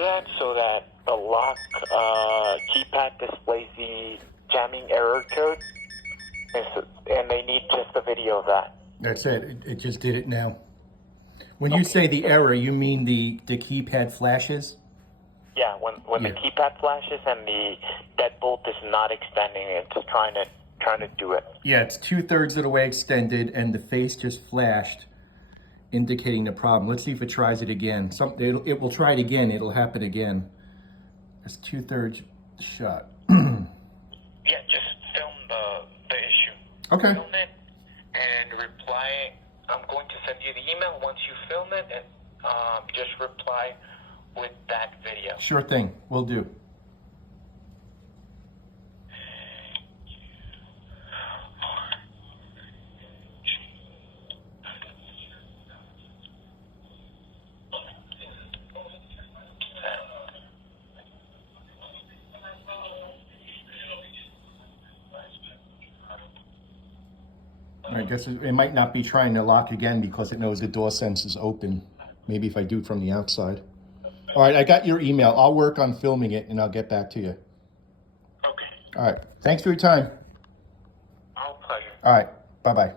that so that the lock keypad displays the jamming error code, and they need just a video of that. That's it. It just did it now. When you say the error, you mean the keypad flashes? Yeah, when the keypad flashes and the deadbolt is not extending, it's trying to do it. Yeah, it's 2/3 of the way extended, and the face just flashed, indicating the problem. Let's see if it tries it again. It will try it again. It'll happen again. It's 2/3 shot. Yeah, just film the issue. Okay. Film it and reply. I'm going to send you the email once you film it, and just reply with that video. Sure thing. Will do. I guess it might not be trying to lock again because it knows the door sense is open. Maybe if I do it from the outside. All right, I got your email. I'll work on filming it and I'll get back to you. Okay. All right. Thanks for your time. Our pleasure. All right. Bye-bye.